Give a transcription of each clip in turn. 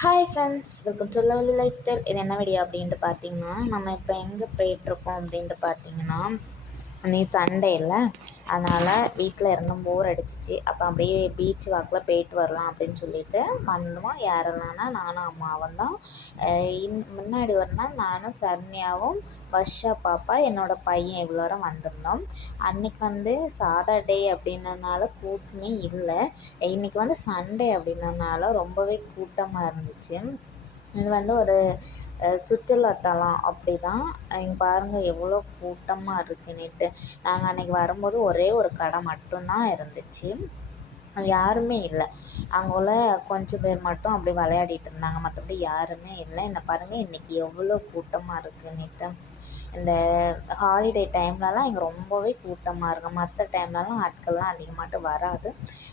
Hi friends, welcome to lovely life style. இது என்ன video அப்படின்ட்டு பார்த்தீங்கன்னா, நம்ம இப்போ எங்கே போயிட்டுருக்கோம் அப்படின்ட்டு பார்த்தீங்கன்னா, நீ சண்டே இல்லை, அதனால் வீட்டில் இருந்தும் போர் அடிச்சிச்சு. அப்போ அப்படியே பீச் வாக்கில் போயிட்டு வரலாம் அப்படின்னு சொல்லிட்டு வந்தோம். யாரெல்லாம்னா நானும் அம்மாவும் தான். முன்னாடி ஒரு நாள் நானும் சரண்யாவும் வர்ஷா பாப்பா என்னோடய பையன் இவ்வளோரும் வந்திருந்தோம். அன்றைக்கி வந்து சாதா டே அப்படின்னதுனால கூட்டமே இல்லை. இன்றைக்கி வந்து சண்டே அப்படின்னதுனால ரொம்பவே கூட்டமாக இருந்துச்சு. இது வந்து ஒரு சுற்றுலாத்தலம் அப்படி தான். இங்கே பாருங்கள் எவ்வளோ கூட்டமாக இருக்குன்னுட்டு. நாங்கள் அன்றைக்கி வரும்போது ஒரே ஒரு கடை மட்டும்தான் இருந்துச்சு, யாருமே இல்லை. அங்கே உள்ள கொஞ்சம் பேர் மட்டும் அப்படி விளையாடிட்டு இருந்தாங்க, மற்றபடி யாருமே இல்லை. என்ன பாருங்கள் இன்றைக்கி எவ்வளோ கூட்டமாக இருக்குன்னுட்டு. இந்த ஹாலிடே டைம்லலாம் இங்கே ரொம்பவே கூட்டமாக இருக்கும். மற்ற டைம்லலாம் ஆட்கள்லாம் அதிகமாட்டு வராது.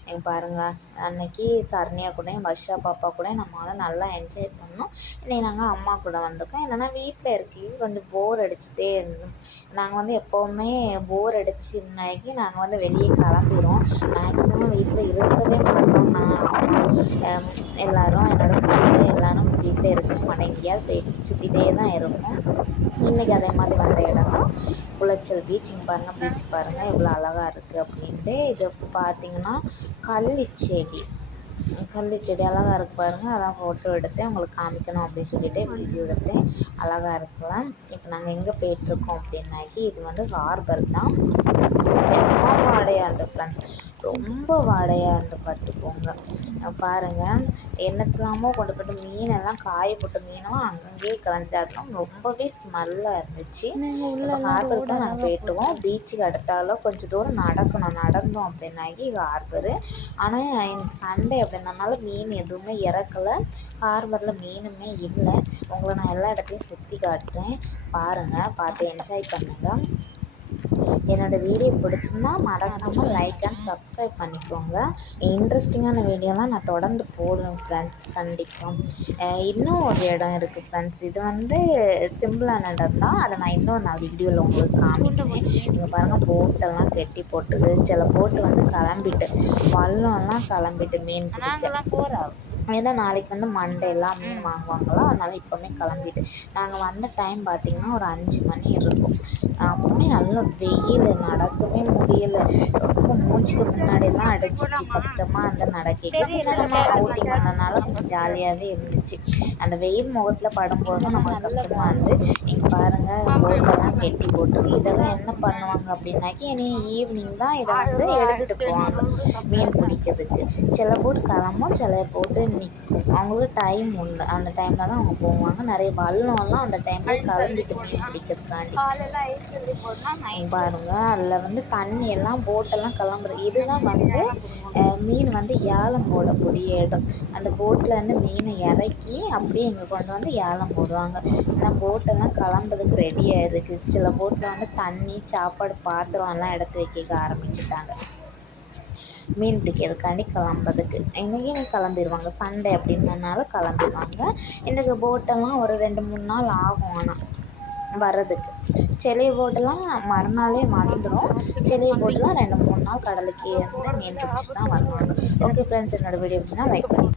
இங்கே பாருங்கள், அன்றைக்கி சரண்யா கூடயும் வர்ஷா பாப்பா கூட நம்ம வந்து நல்லா என்ஜாய் பண்ணோம். இன்றைக்கி நாங்கள் அம்மா கூட வந்திருக்கோம். என்னென்னா வீட்டில் இருக்கையும் கொஞ்சம் போர் அடிச்சுட்டே இருந்தோம். நாங்கள் வந்து எப்போவுமே போர் அடிச்சுனாக்கி நாங்கள் வந்து வெளியே கிளம்பிடுவோம். மேக்ஸிமம் வீட்டில் இருக்கவே மாட்டோம். நான் எல்லோரும் என்னோடய ஃப்ரெண்டு எல்லோரும் வீட்டில் இருக்கவே மாட்டோம். எங்கேயாவது போய் சுற்றிட்டே தான் இருக்கும். இன்றைக்கி அதே மாதிரி வந்த இடம் தான் குளச்சல் பீச். இங்கே பாருங்கள், பீச் பாருங்கள் எவ்வளோ அழகாக இருக்குது அப்படின்ட்டு. இது பார்த்திங்கன்னா கள்ளிச்செடி அழகாக இருக்குது பாருங்கள். அதான் ஃபோட்டோ எடுத்தேன், உங்களுக்கு காமிக்கணும் அப்படின்னு சொல்லிட்டு வீடியோ எடுத்தேன். அழகாக இருக்கலாம். இப்போ நாங்கள் எங்கே போயிட்டுருக்கோம் அப்படின்னாக்கி, இது வந்து ஹார்பர் தான். செம்ம வாடையாக இருந்து ஃப்ரெண்ட்ஸ், ரொம்ப வாடையாக இருந்து பார்த்துக்கோங்க. பாருங்கள் என்னத்தெல்லாமோ கொண்டு போய்ட்டு மீனெல்லாம் காய போட்ட மீனெல்லாம் அங்கங்கேயே கலைஞ்சாட்டும் ரொம்பவே ஸ்மெல்லாக இருந்துச்சு. இப்போ ஹார்பருக்கு தான் நாங்கள் போயிட்டுவோம். பீச்சுக்கு அடுத்தாலும் கொஞ்சம் தூரம் நடந்தோம் அப்படின்னாக்கி இது ஹார்பரு. ஆனால் இன்னைக்கு சண்டே அப்படின்றதுனால மீன் எதுவுமே இறக்கலை, ஹார்பரில் மீனுமே இல்லை. உங்களை நான் எல்லா இடத்தையும் சுற்றி காட்டுறேன், பாருங்கள், பார்த்து என்ஜாய் பண்ணுங்கள். என்னோடய வீடியோ பிடிச்சுன்னா மறக்காமல் லைக் அண்ட் சப்ஸ்கிரைப் பண்ணிக்கோங்க. இன்ட்ரெஸ்டிங்கான வீடியோலாம் நான் தொடர்ந்து போடுவேன் ஃப்ரெண்ட்ஸ், கண்டிப்பாக. இன்னும் ஒரு இடம் இருக்குது ஃப்ரெண்ட்ஸ். இது வந்து சிம்பிளான இடம் தான், அதை நான் இன்னொரு நாள் வீடியோவில் உங்களுக்கு காமிக்கிறேன். இங்கே பாருங்கள் போட்டெல்லாம் கெட்டி போட்டுது. சில போட்டு வந்து கிளம்பிட்டு, வல்லம்லாம் கிளம்பிட்டு மீன் பிடிக்க போகிறோம். ஏன்னா நாளைக்கு வந்து மண்டே எல்லாம் மீன் வாங்குவாங்களா, அதனால் இப்போவுமே கிளம்பிட்டு. நாங்கள் வந்த டைம் பார்த்திங்கன்னா ஒரு 5 மணி இருக்கும். அப்போவுமே நல்ல வெயில், நடக்கவே முடியலை. ரொம்ப மூச்சுக்கு முன்னாடியெல்லாம் அடிச்சிச்சு கஷ்டமாக அந்த நடக்க. நம்ம அவுட்டிங் வந்ததுனால கொஞ்சம் ஜாலியாகவே இருந்துச்சு. அந்த வெயில் முகத்தில் படும்போது தான் நமக்கு கஷ்டமாக இருந்து. இங்கே பாருங்கள் போட்டெல்லாம் கெட்டி போட்டுருக்கு. இதெல்லாம் என்ன பண்ணுவாங்க அப்படின்னாக்கி இனி ஈவினிங் தான் இதை வந்து எடுத்துகிட்டு போவாங்க மீன் பிடிக்கிறதுக்கு. சில போட்டு கிளம்பும், சில போட்டு நிற்கும். அவங்களுக்கு டைம் உண்டு, அந்த டைமில் தான் அவங்க போவாங்க. நிறைய வல்லம்லாம் அந்த டைமில் கிளம்பிட்டு மீன் பிடிக்கிறதுக்காண்டி. பாருங்கள் அதில் வந்து தண்ணி எல்லாம் போட்டெல்லாம் கிளம்புது. இதுதான் வந்து மீன் வந்து ஏலம் போடக்கூடிய இடம். அந்த போட்டில் வந்து மீனை இறக்கி அப்படியே இங்கே கொண்டு வந்து ஏலம் போடுவாங்க. ஏன்னா போட்டெல்லாம் கிளம்புறதுக்கு ரெடியாக இருக்குது. சில போட்டில் வந்து தண்ணி, சாப்பாடு, பாத்திரம் எல்லாம் எடுத்து வைக்க ஆரம்பிச்சுட்டாங்க மீன் பிடிக்கிறதுக்காண்டி கிளம்புறதுக்கு. இன்றைக்கி கிளம்பிடுவாங்க, சண்டே அப்படின்றதுனால கிளம்பிடுவாங்க. இந்த போட்டெல்லாம் ஒரு 2-3 நாள் ஆகும் ஆனால் வர்றதுக்கு. சிலைய போட்டெல்லாம் மறுநாளே வந்துடும். சிலைய போட்டெல்லாம் 2-3 நாள் கடலுக்கே இருந்து மீன் பிடிச்சிட்டு தான் வருவாங்க. ஓகே ஃப்ரெண்ட்ஸ், என்னோடய வீடியோ பிடிச்சினா லைக் பண்ணி